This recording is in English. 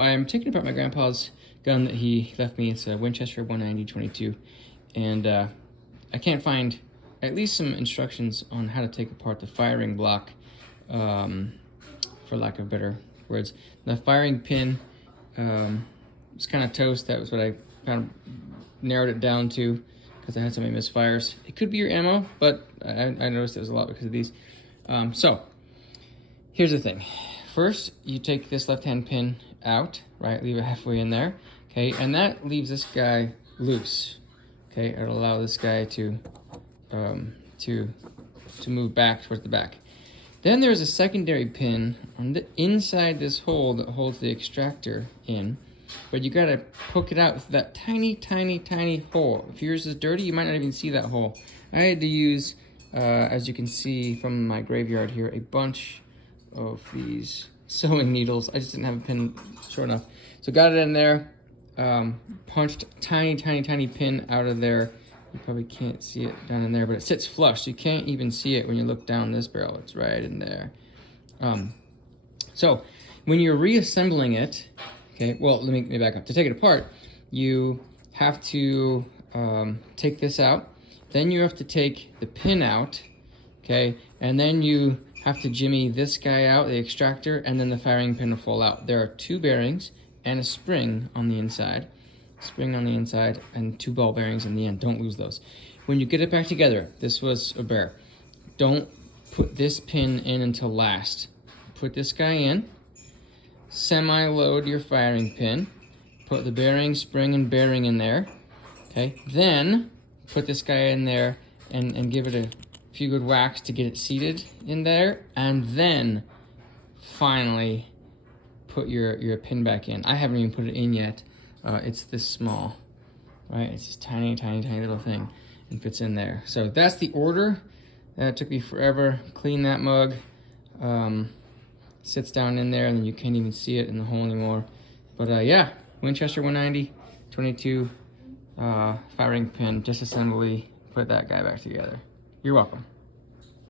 I'm taking apart my grandpa's gun that he left me. It's a Winchester 190-22, and I can't find at least some instructions on how to take apart the firing block, for lack of better words. The firing pin was kind of toast. That was what I kind of narrowed it down to because I had so many misfires. It could be your ammo, but I noticed it was a lot because of these. So here's the thing. First, you take this left-hand pin out, right? Leave it halfway in there, okay? And that leaves this guy loose, okay? It'll allow this guy to move back towards the back. Then there's a secondary pin on the inside this hole that holds the extractor in, but you gotta poke it out with that tiny, tiny, tiny hole. If yours is dirty, you might not even see that hole. I had to use, as you can see from my graveyard here, a bunch of these sewing needles. I just didn't have a pin short enough. So got it in there, punched tiny, tiny, tiny pin out of there. You probably can't see it down in there, but it sits flush. You can't even see it when you look down this barrel. It's right in there. So when you're reassembling it, okay, well, let me back up. To take it apart, you have to take this out. Then you have to take the pin out, okay? And then you have to jimmy this guy out, the extractor, and then the firing pin will fall out. There are 2 bearings and a spring on the inside. Spring on the inside and 2 ball bearings in the end. Don't lose those. When you get it back together, this was a bear. Don't put this pin in until last. Put this guy in, semi-load your firing pin, put the bearing, spring, and bearing in there, okay? Then put this guy in there and give it a few good whacks to get it seated in there, and then finally put your pin back in. I haven't even put it in yet. It's this small, right? It's this tiny, tiny, tiny little thing and fits in there. So that's the order. That took me forever. Clean that mug. Sits down in there and then you can't even see it in the hole anymore. But yeah, Winchester 190-22 firing pin, disassembly, put that guy back together. You're welcome.